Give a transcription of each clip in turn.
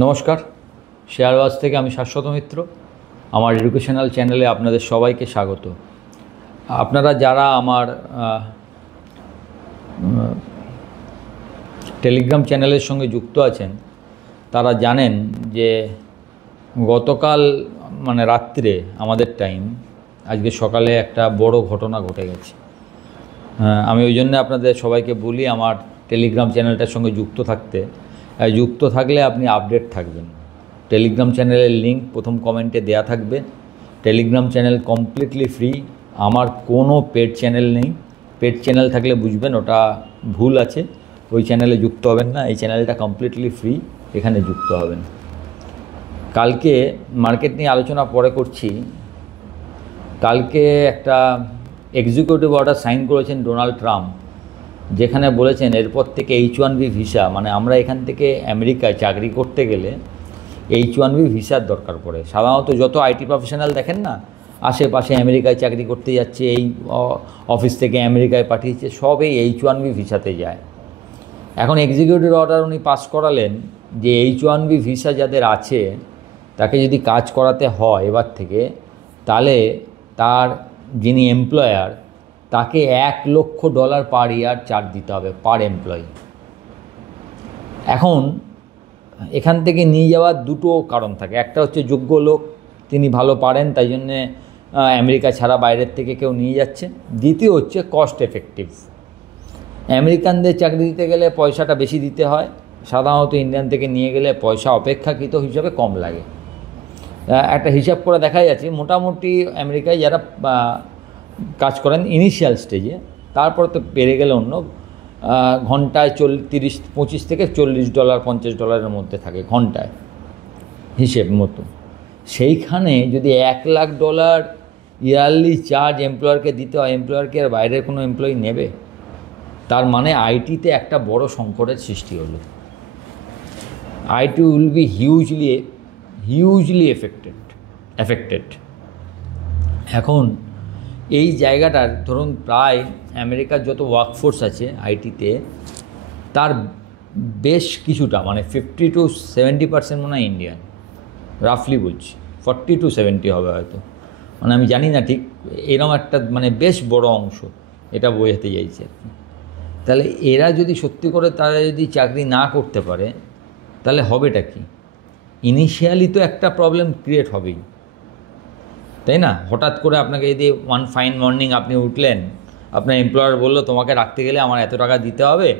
নমস্কার, শেয়ারবাজ থেকে আমি শাশ্বত মিত্র। আমার এডুকেশনাল চ্যানেলে আপনাদের সবাইকে স্বাগত। আপনারা যারা আমার টেলিগ্রাম চ্যানেলের সঙ্গে যুক্ত আছেন তারা জানেন যে গতকাল রাত্রে আমাদের টাইম, আজকে সকালে একটা বড় ঘটনা ঘটে গেছে। আমি ওই জন্য আপনাদের সবাইকে বলি আমার টেলিগ্রাম চ্যানেলটার সঙ্গে যুক্ত থাকতে। যুক্ত থাকলে আপনি আপডেট থাকবেন। টেলিগ্রাম চ্যানেলের লিঙ্ক প্রথম কমেন্টে দেয়া থাকবে। Telegram channel completely free. আমার কোনো পেড চ্যানেল নেই। পেড চ্যানেল থাকলে বুঝবেন ওটা ভুল আছে, ওই চ্যানেলে যুক্ত হবেন না। এই চ্যানেলটা কমপ্লিটলি ফ্রি, এখানে যুক্ত হবেন। কালকে মার্কেট নিয়ে আলোচনা পরে করছি। কালকে একটা এক্সিকিউটিভ অর্ডার সাইন করেছেন ডোনাল্ড ট্রাম্প, যেখানে বলেছেন এরপর থেকে H1B ভিসা, আমরা এখান থেকে আমেরিকায় চাকরি করতে গেলে H1B ভিসার দরকার পড়ে। সাধারণত যত আইটি প্রফেশনাল দেখেন না, আশেপাশে আমেরিকায় চাকরি করতে যাচ্ছে, এই অফিস থেকে আমেরিকায় পাঠিয়েছে, সব এই H1B ভিসাতে যায়। এখন এক্সিকিউটিভ অর্ডার উনি পাস করালেন যে H1B ভিসা যাদের আছে তাকে যদি কাজ করাতে হয় এবার থেকে, তাহলে তার যিনি এমপ্লয়ার তাকে $1,00,000 পার ইয়ার চার্জ দিতে হবে পার এমপ্লয়ি। এখন এখান থেকে নিয়ে যাওয়ার দুটো কারণ থাকে। একটা হচ্ছে যোগ্য লোক, তিনি ভালো পারেন, তাই জন্যে আমেরিকা ছাড়া বাইরের থেকে কেউ নিয়ে যাচ্ছে। দ্বিতীয় হচ্ছে কস্ট এফেক্টিভ। আমেরিকানদের চাকরি দিতে গেলে পয়সাটা বেশি দিতে হয়, সাধারণত ইন্ডিয়ান থেকে নিয়ে গেলে পয়সা অপেক্ষাকৃত হিসাবে কম লাগে। একটা হিসাব করে দেখা যাচ্ছে মোটামুটি আমেরিকায় যারা কাজ করেন ইনিশিয়াল স্টেজে, তারপরে তো বেড়ে গেলে অন্য, ঘন্টায় 25 থেকে $40 $50 মধ্যে থাকে ঘন্টায় হিসেব মতো। সেইখানে যদি $1,00,000 ইয়ারলি চার্জ এমপ্লয়ারকে দিতে হয়, এমপ্লয়ারকে আর বাইরের কোনো এমপ্লয়ি নেবে? তার মানে আইটিতে একটা বড় সংকটের সৃষ্টি হলো। IT will be hugely affected. এখন এই জায়গাটার ধরুন প্রায় আমেরিকার যত ওয়ার্কফোর্স আছে আইটিতে, তার বেশ কিছুটা 50 to 70% মনে হয় ইন্ডিয়ান, রাফলি বলছি 40 to 70 হবে হয়তো, আমি জানি না ঠিক, এরকম একটা বেশ বড় অংশ, এটা বোঝাতে চাইছি আর কি। তাহলে এরা যদি সত্যি করে তারা যদি চাকরি না করতে পারে, তাহলে হবেটা কি? ইনিশিয়ালি তো একটা প্রবলেম ক্রিয়েট হবেই, তাই না? হঠাৎ করে আপনাকে যদি ওয়ান ফাইন মর্নিং আপনি উঠলেন, আপনার এমপ্লয়ার বললো তোমাকে রাখতে গেলে আমার এত টাকা দিতে হবে,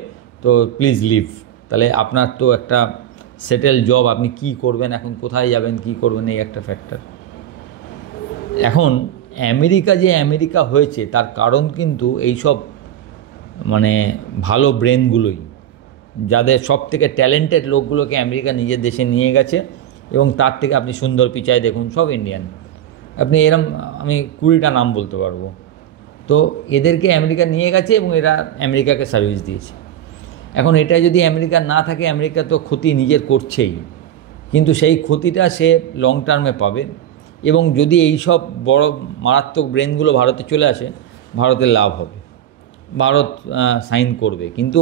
তো প্লিজ লিভ, তাহলে আপনার তো একটা সেটেল জব, আপনি কি করবেন, এখন কোথায় যাবেন, কি করবেন, এই একটা ফ্যাক্টর। এখন আমেরিকা যে আমেরিকা হয়েছে তার কারণ কিন্তু এইসব ভালো ব্রেনগুলোই, যাদের সব থেকে ট্যালেন্টেড লোকগুলোকে আমেরিকা নিজের দেশে নিয়ে গেছে, এবং তার থেকে আপনি সুন্দর পিচাই দেখুন, সব ইন্ডিয়ান। আপনি এরম আমি 20টা নাম বলতে পারবো। তো এদেরকে আমেরিকা নিয়ে গেছে এবং এরা আমেরিকাকে সার্ভিস দিয়েছে। এখন এটা যদি আমেরিকা না থাকে, আমেরিকা তো ক্ষতি নিজের করছেই, কিন্তু সেই ক্ষতিটা সে লং টার্মে পাবে। এবং যদি এই সব বড় মারাত্মক ব্রেনগুলো ভারতে চলে আসে, ভারতের লাভ হবে, ভারত সাইন করবে, কিন্তু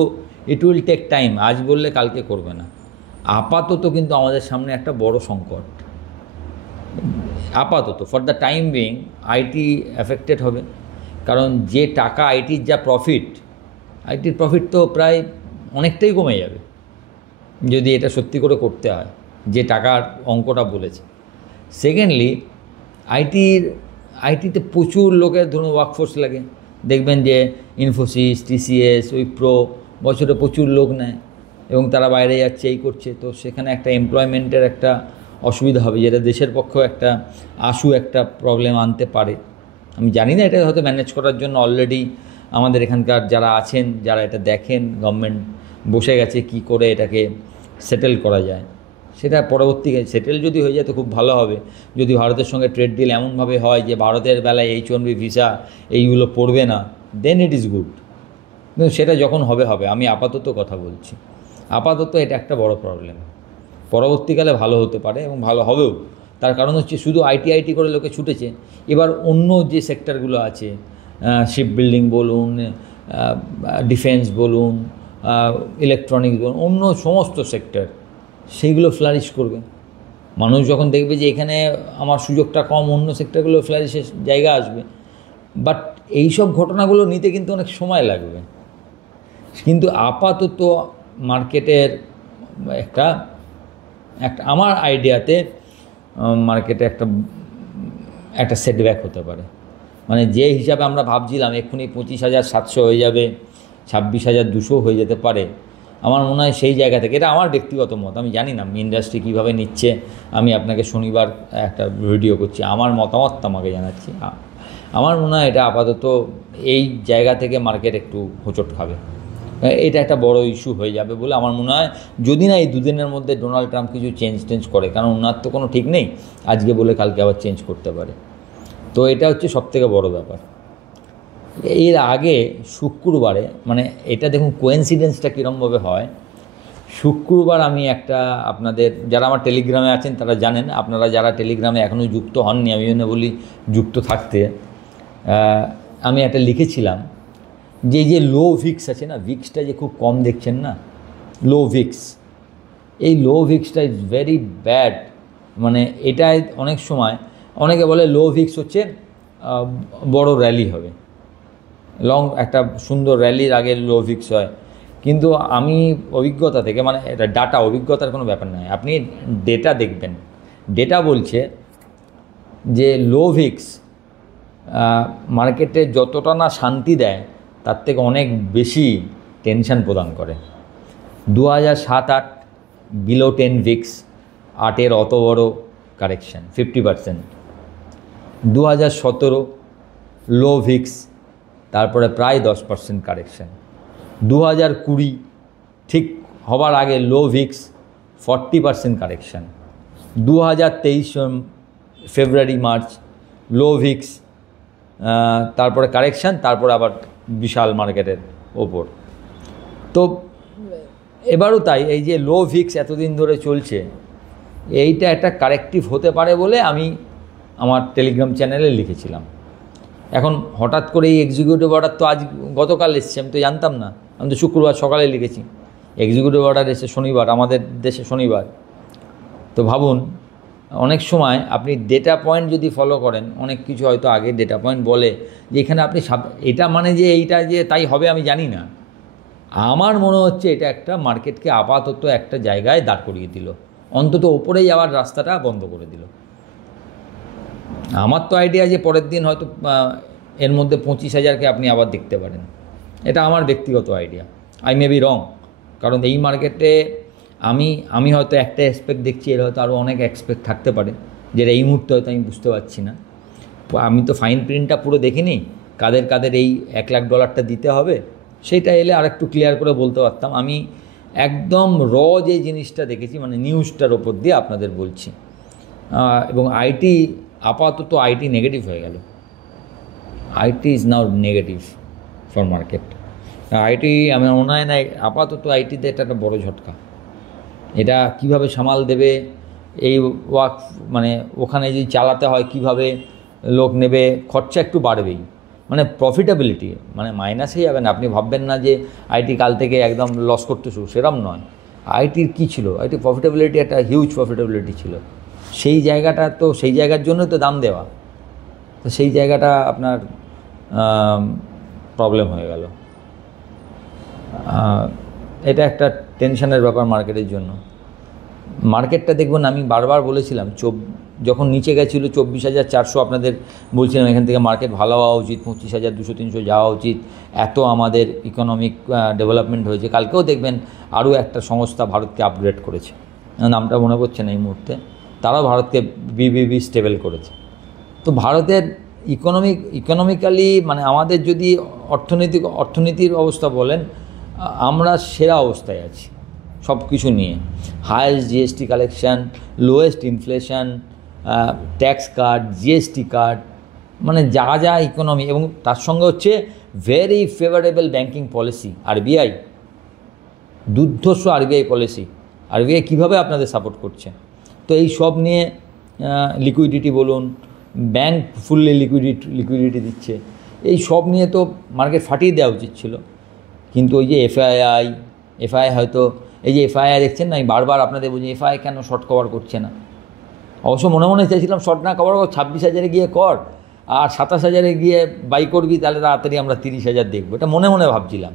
ইট উইল টেক টাইম। আজ বললে কালকে করবে না। আপাতত কিন্তু আমাদের সামনে একটা বড় সংকট। আপাতত for the time being IT affected হবে, কারণ যে টাকা আইটির যা প্রফিট, আইটির প্রফিট তো প্রায় অনেকটাই কমে যাবে যদি এটা সত্যি করে করতে হয়, যে টাকার অঙ্কটা বলেছে। সেকেন্ডলি, আইটিতে প্রচুর লোকের ধরুন ওয়ার্কফোর্স লাগে। দেখবেন যে ইনফোসিস, TCS, উইপ্রো বছরে প্রচুর লোক নেয় এবং তারা বাইরে যাচ্ছে, এই করছে। তো সেখানে একটা এমপ্লয়মেন্টের একটা অসুবিধা হবে, যেটা দেশের পক্ষেও একটা একটা প্রবলেম আনতে পারে। আমি জানি না, এটা হয়তো ম্যানেজ করার জন্য অলরেডি আমাদের এখানকার যারা আছেন, যারা এটা দেখেন, গভর্নমেন্ট বসে গেছে কি করে এটাকে সেটেল করা যায়। সেটা পরবর্তী সেটেল যদি হয়ে যায় তো খুব ভালো হবে। যদি ভারতের সঙ্গে ট্রেড ডিল এমনভাবে হয় যে ভারতের বেলায় H1B ভিসা এইগুলো পড়বে না, দেন ইট ইজ গুড। কিন্তু সেটা যখন হবে, আমি আপাতত কথা বলছি, আপাতত এটা একটা বড় প্রবলেম। পরবর্তীকালে ভালো হতে পারে এবং ভালো হবেও। তার কারণ হচ্ছে শুধু আইটি করে লোকে ছুটেছে, এবার অন্য যে সেক্টরগুলো আছে, শিপ বিল্ডিং বলুন, ডিফেন্স বলুন, ইলেকট্রনিক্স বলুন, অন্য সমস্ত সেক্টর, সেইগুলো ফ্লারিশ করবে। মানুষ যখন দেখবে যে এখানে আমার সুযোগটা কম, অন্য সেক্টরগুলো ফ্লারিশের জায়গা আসবে। বাট এইসব ঘটনাগুলো নিতে কিন্তু অনেক সময় লাগবে। কিন্তু আপাতত মার্কেটের একটা আমার আইডিয়াতে মার্কেটে একটা সেটব্যাক হতে পারে। মানে যে হিসাবে আমরা ভাবছিলাম এক্ষুনি 25,700 হয়ে যাবে, 26,200 হয়ে যেতে পারে, আমার মনে হয় সেই জায়গা থেকে, এটা আমার ব্যক্তিগত মত, আমি জানি না ইন্ডাস্ট্রি কীভাবে নিচ্ছে। আমি আপনাকে শনিবার একটা ভিডিও করছি, আমার মতামত আমাকে জানাচ্ছি। আমার মনে হয় এটা আপাতত এই জায়গা থেকে মার্কেট একটু হোঁচট খাবে। এটা একটা বড় ইস্যু হয়ে যাবে বলে আমার মনে হয়, যদি না এই দুদিনের মধ্যে ডোনাল্ড ট্রাম্প কিছু চেঞ্জ করে, কারণ ওনার তো কোনো ঠিক নেই, আজকে বলে কালকে আবার চেঞ্জ করতে পারে। তো এটা হচ্ছে সবথেকে বড় ব্যাপার। এর আগে শুক্রবারে, মানে এটা দেখুন কোয়েন্সিডেন্সটা কীরকমভাবে হয়। শুক্রবার আমি আপনাদের যারা আমার টেলিগ্রামে আছেন তারা জানেন, আপনারা যারা টেলিগ্রামে এখনও যুক্ত হননি, আমি জন্য বলি যুক্ত থাকতে। আমি একটা লিখেছিলাম যে লো ভিক্স আছে না, ভিক্সটা যে খুব কম দেখছেন না, লো ভিক্স, এই লো ভিক্সটা ইজ ভেরি ব্যাড। মানে এটাই অনেক সময় অনেকে বলে লো ভিক্স হচ্ছে বড় র্যালি হবে, একটা সুন্দর র্যালির আগে লো ভিক্স হয়। কিন্তু আমি অভিজ্ঞতা থেকে, মানে এটা ডাটা, অভিজ্ঞতার কোনো ব্যাপার নয়, আপনি ডেটা দেখবেন, ডেটা বলছে যে লো ভিক্স মার্কেটে যতটা না শান্তি দেয় তার থেকে অনেক বেশি টেনশন প্রদান করে। 2007-8 বিলো 10 ভিক্স, 8-এর অত বড় কারেকশান 50%। 2017 লো ভিক্স, তারপরে প্রায় 10% কারেকশান। 2020 ঠিক হবার আগে লো ভিক্স 40% কারেকশান। 2023 ফেব্রুয়ারি মার্চ লো ভিক্স, তারপরে কারেকশান, তারপরে আবার বিশাল মার্কেটের ওপর। তো এবারও তাই, এই যে লো ভিক্স এতদিন ধরে চলছে, এইটা একটা কারেক্টিভ হতে পারে বলে আমি আমার টেলিগ্রাম চ্যানেলে লিখেছিলাম। এখন হঠাৎ করে এই এক্সিকিউটিভ অর্ডার তো গতকাল এসছে, আমি তো জানতাম না, আমি তো শুক্রবার সকালে লিখেছি। এক্সিকিউটিভ অর্ডার এসে শনিবার, আমাদের দেশে শনিবার। তো ভাবুন, অনেক সময় আপনি ডেটা পয়েন্ট যদি ফলো করেন, অনেক কিছু হয়তো আগে ডেটা পয়েন্ট বলে যে এখানে আপনি এটা মানে যে এইটা যে তাই হবে আমি জানি না। আমার মনে হচ্ছে এটা একটা মার্কেটকে আপাতত একটা জায়গায় দাঁড় করিয়ে দিল, অন্তত ওপরে যাওয়ার রাস্তাটা বন্ধ করে দিল। আমার তো আইডিয়া যে পরের দিন হয়তো এর মধ্যে 25,000কে আপনি আবার দেখতে পারেন, এটা আমার ব্যক্তিগত idea. I may be wrong, কারণ এই মার্কেটে আমি হয়তো একটা এক্সপেক্ট দেখছি, এর হয়তো আরও অনেক এক্সপেক্ট থাকতে পারে, যেটা এই মুহূর্তে হয়তো আমি বুঝতে পারছি না। আমি তো ফাইন প্রিন্টটা পুরো দেখিনি, কাদের এই $1 লাখ দিতে হবে, সেইটা এলে আর একটু ক্লিয়ার করে বলতে পারতাম। আমি একদম যে জিনিসটা দেখেছি, মানে নিউজটার ওপর দিয়ে আপনাদের বলছি। এবং আইটি, আপাতত আইটি নেগেটিভ হয়ে গেল। IT is now negative for market. IT আমার মনে হয় না, আপাতত আইটিতে এটা একটা বড় ঝটকা। এটা কিভাবে সামাল দেবে এই ওয়ার্ক, মানে ওখানে যদি চালাতে হয় কিভাবে লোক নেবে, খরচা একটু বাড়বেই। মানে প্রফিটেবিলিটি মানে মাইনাসেই যাবে না। আপনি ভাববেন না যে আইটি কাল থেকে একদম লস করতে শুরু, সেরম নয়। আইটির কী ছিল, আইটি প্রফিটেবিলিটি একটা হিউজ প্রফিটেবিলিটি ছিল। সেই জায়গাটা তো, সেই জায়গার জন্যই তো দাম দেওয়া, তো সেই জায়গাটা আপনার প্রবলেম হয়ে গেল। এটা একটা টেনশনের ব্যাপার মার্কেটের জন্য। মার্কেটটা দেখবেন, আমি বারবার বলেছিলাম, যখন নিচে গেছিলো 24,400, আপনাদের বলছিলাম এখান থেকে মার্কেট ভালো হওয়া উচিত, 25,200-300 যাওয়া উচিত, এত আমাদের ইকোনমিক ডেভেলপমেন্ট হয়েছে। কালকেও দেখবেন আরও একটা সংস্থা ভারতকে আপগ্রেড করেছে, নামটা মনে পড়ছে না এই মুহূর্তে, তারাও ভারতকে বিবিবি স্টেবল করেছে। তো ভারতের ইকোনমিক্যালি, মানে আমাদের যদি অর্থনীতির অবস্থা বলেন, আমরা সেরা অবস্থায় আছি সব কিছু নিয়ে। Highest GST collection, lowest inflation, tax cut, GST cut, মানে যা ইকোনমি, এবং তার সঙ্গে হচ্ছে very favourable banking policy. RBI, দুর্ধর্ষ আরবিআই পলিসি। আরবিআই কীভাবে আপনাদের সাপোর্ট করছে। তো এই সব নিয়ে লিকুইডিটি বলুন, ব্যাংক ফুললি লিকুইডিটি দিচ্ছে, এই সব নিয়ে তো মার্কেট ফাটিয়ে দেওয়া উচিত ছিল। কিন্তু ওই যে এফআইআই হয়তো এই যে এফআইআর দেখছেন না, আমি বারবার আপনাদের বলছি এফআইআর কেন শর্ট কভার করছে না। অবশ্য মনে মনে চাইছিলাম শর্ট না কভার কর, 26,000 গিয়ে কর, আর 27,000 গিয়ে বাই করবি, তাহলে তাড়াতাড়ি আমরা 30,000 দেখবো, এটা মনে মনে ভাবছিলাম।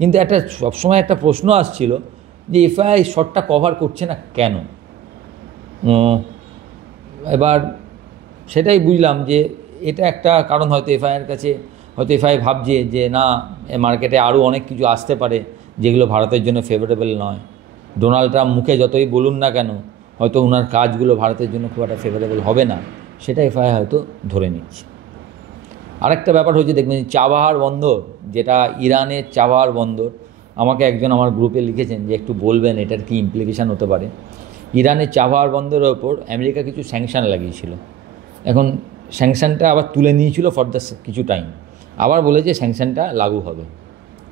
কিন্তু একটা সবসময় একটা প্রশ্ন আসছিল যে এফআইআর শর্টটা কভার করছে না কেন। এবার সেটাই বুঝলাম যে এটা একটা কারণ, হয়তো এফআইআর কাছে হয়তো এফআইআর ভাবছে যে না, মার্কেটে আরও অনেক কিছু আসতে পারে যেগুলো ভারতের জন্য ফেভারেবল নয়। ডোনাল্ড ট্রাম্প মুখে যতই বলুন না কেন, হয়তো ওনার কাজগুলো ভারতের জন্য খুব একটা ফেভারেবল হবে না, সেটা এফআইআর হয়তো ধরে নিচ্ছে। আরেকটা ব্যাপার হচ্ছে, দেখবেন চাবাহার বন্দর, যেটা ইরানের চাবাহার বন্দর, আমাকে একজন আমার গ্রুপে লিখেছেন যে একটু বলবেন এটার কী ইমপ্লিকেশান হতে পারে। ইরানের চাবাহার বন্দরের ওপর আমেরিকা কিছু স্যাংশন লাগিয়েছিল, এখন স্যাংশনটা আবার তুলে নিয়েছিল ফর দ্য কিছু টাইম, আবার বলেছে স্যাংশনটা লাগু হবে।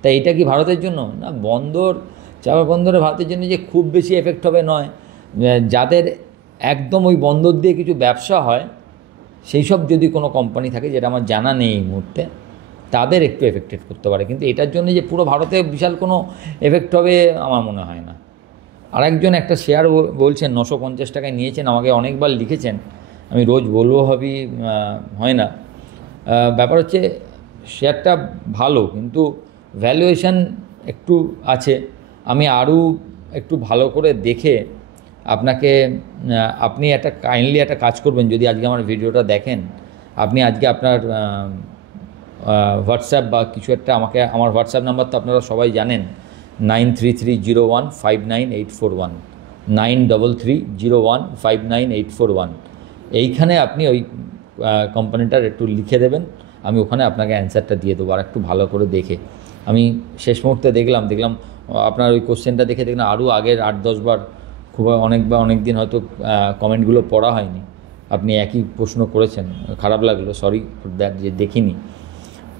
তাই এটা কি ভারতের জন্য না, বন্দর চাবাহার বন্দরে ভারতের জন্য যে খুব বেশি এফেক্ট হবে নয়, যাদের একদম ওই বন্দর দিয়ে কিছু ব্যবসা হয় সেই সব যদি কোনো কোম্পানি থাকে, যেটা আমার জানা নেই এই মুহূর্তে, তাদের একটু এফেক্টেড করতে পারে। কিন্তু এটার জন্য যে পুরো ভারতে বিশাল কোনো এফেক্ট হবে আমার মনে হয় না। আরেকজন একটা শেয়ার বলছেন 950 টাকায় নিয়েছেন, আমাকে অনেকবার লিখেছেন, আমি রোজ বলবো ভাবি হয় না। ব্যাপার হচ্ছে শেয়ারটা ভালো, কিন্তু ভ্যালুয়েশন একটু আছে। আমি আরও একটু ভালো করে দেখে আপনাকে, আপনি একটা কাইন্ডলি একটা কাজ করবেন, যদি আজকে আমার ভিডিওটা দেখেন, আপনি আজকে আপনার হোয়াটসঅ্যাপ বা কিছু একটা আমাকে, আমার হোয়াটসঅ্যাপ নাম্বার তো আপনারা সবাই জানেন, 9330159841, 9330159841। এইখানে আপনি ওই কোম্পানিটার একটু লিখে দেবেন, আমি ওখানে আপনাকে অ্যান্সারটা দিয়ে দেবো। আর একটু ভালো করে দেখে, আমি শেষ মুহূর্তে দেখলাম আপনার ওই কোশ্চেনটা দেখে দেখলাম আরও আগের 8-10 বার খুব অনেক দিন হয়তো কমেন্টগুলো পড়া হয়নি, আপনি একই প্রশ্ন করেছেন, খারাপ লাগলো, সরি ফর দ্যাট যে দেখিনি।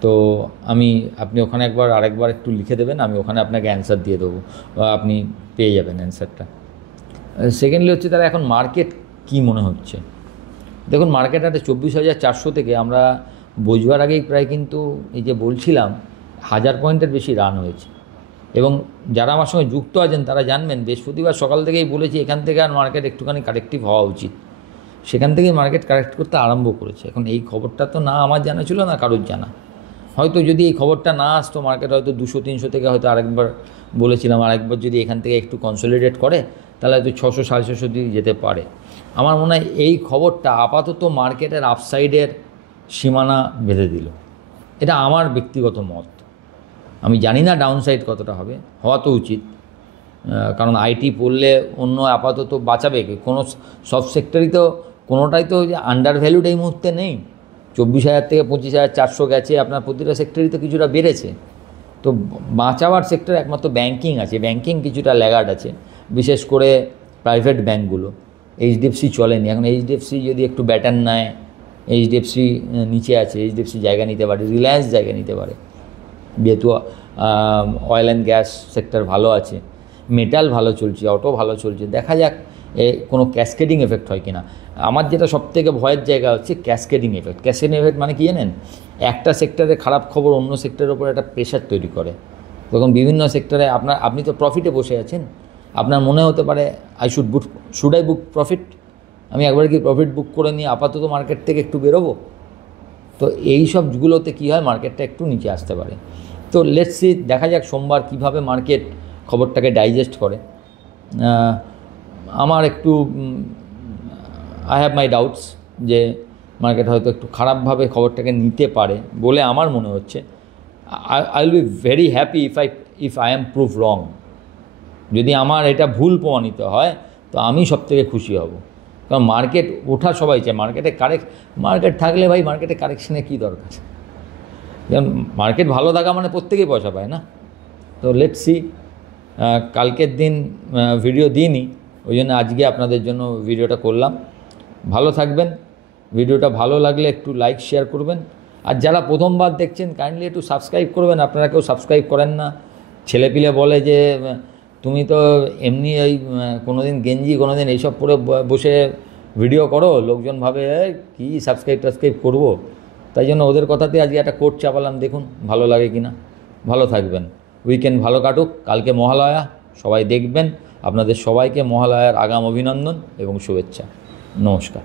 তো আপনি ওখানে আরেকবার একটু লিখে দেবেন, আমি ওখানে আপনাকে অ্যান্সার দিয়ে দেবো, আপনি পেয়ে যাবেন অ্যান্সারটা। সেকেন্ডলি হচ্ছে তারা এখন মার্কেট কি মনে হচ্ছে, দেখুন মার্কেট একটা 24,400 থেকে আমরা বোঝবার আগেই প্রায় কিন্তু এই যে বলছিলাম 1000 পয়েন্টের বেশি রান হয়েছে। এবং যারা আমার সঙ্গে যুক্ত আছেন তারা জানবেন, বৃহস্পতিবার সকাল থেকেই বলেছি এখান থেকে আর মার্কেট একটুখানি কারেক্টিভ হওয়া উচিত, সেখান থেকেই মার্কেট কারেক্ট করতে আরম্ভ করেছে। এখন এই খবরটা তো না আমার জানা ছিল না কারোর জানা, হয়তো যদি এই খবরটা না আসতো মার্কেট হয়তো 200-300 থেকে হয়তো আরেকবার বলেছিলাম, আরেকবার যদি এখান থেকে একটু কনসলিডেট করে তাহলে হয়তো 600-650 দিকে যেতে পারে। আমার মনে হয় এই খবরটা আপাতত মার্কেটের আপসাইডের সীমানা বেঁধে দিল, এটা আমার ব্যক্তিগত মত। আমি জানি না ডাউনসাইড কতটা হবে, হওয়া তো উচিত, কারণ আইটি পড়লে অন্য আপাতত বাঁচাবে কি, কোনো সব সেক্টরই তো কোনোটাই তো আন্ডার ভ্যালুড এই মুহূর্তে নেই। 24,000 থেকে 25,400 গেছে, আপনার প্রতিটা সেক্টরই তো কিছুটা বেড়েছে। তো বাঁচাবার সেক্টর একমাত্র ব্যাংকিং আছে, ব্যাংকিং কিছুটা ল্যাগার্ড আছে, বিশেষ করে প্রাইভেট ব্যাঙ্কগুলো। এইচডিএফসি চলেনি, এখন এইচডিএফসি যদি একটু ব্যাটার্ন নেয়, এইচডিএফসি নিচে আছে, এইচডিএফসি জায়গা নিতে পারে, রিলায়েন্স জায়গা নিতে পারে, যেহেতু অয়েল অ্যান্ড গ্যাস সেক্টর ভালো আছে, মেটাল ভালো চলছে, অটো ভালো চলছে। দেখা যাক কোনো ক্যাসকেডিং এফেক্ট হয় কিনা। আমার যেটা সবথেকে ভয়ের জায়গা হচ্ছে ক্যাসকেডিং এফেক্ট। ক্যাসকেডিং এফেক্ট মানে কি জানেন, একটা সেক্টরে খারাপ খবর অন্য সেক্টরের উপর একটা প্রেশার তৈরি করে, তখন বিভিন্ন সেক্টরে আপনি তো প্রফিটে বসে আছেন, আপনার মনে হতে পারে শুড আই বুক প্রফিট, আমি একবার কি প্রফিট বুক করে নিয়ে আপাতত মার্কেট থেকে একটু বেরোবো। তো এই সবগুলোতে কী হয়, মার্কেটটা একটু নিচে আসতে পারে। তো লেটস সি, দেখা যাক সোমবার কীভাবে মার্কেট খবরটাকে ডাইজেস্ট করে। আমার একটু আই হ্যাভ মাই ডাউটস যে মার্কেট হয়তো একটু খারাপভাবে খবরটাকে নিতে পারে বলে আমার মনে হচ্ছে। I will be very happy if I am prove wrong. যদি আমার এটা ভুল প্রমাণিত হয় তো আমি সবথেকে খুশি হব, কারণ মার্কেট ওঠা সবাই চায়, মার্কেট থাকলে ভাই মার্কেটে কারেকশানে কী দরকার, কারণ মার্কেট ভালো থাকা মানে প্রত্যেকেই পয়সা পায় না। তো লেটস সি, কালকের দিন ভিডিও দিইনি, ওই জন্য আজকে আপনাদের জন্য ভিডিওটা করলাম। ভালো থাকবেন, ভিডিওটা ভালো লাগলে একটু লাইক শেয়ার করবেন, আর যারা প্রথমবার দেখছেন কাইন্ডলি একটু সাবস্ক্রাইব করবেন। আপনারা কেউ সাবস্ক্রাইব করেন না, ছেলেপিলে বলে যে তুমি তো এমনি এই কোনোদিন গেঞ্জি কোনোদিন এইসব পরে বসে ভিডিও করো, লোকজন ভাবে কি সাবস্ক্রাইব করবো, তাই জন্য ওদের কথাতে আজকে একটা কোট চাপালাম, দেখুন ভালো লাগে কিনা। ভালো থাকবেন, উইকেন্ড ভালো কাটুক, কালকে মহালয়া, সবাই দেখবেন। আপনাদের সবাইকে মহালয়ার আগাম অভিনন্দন এবং শুভেচ্ছা। নমস্কার।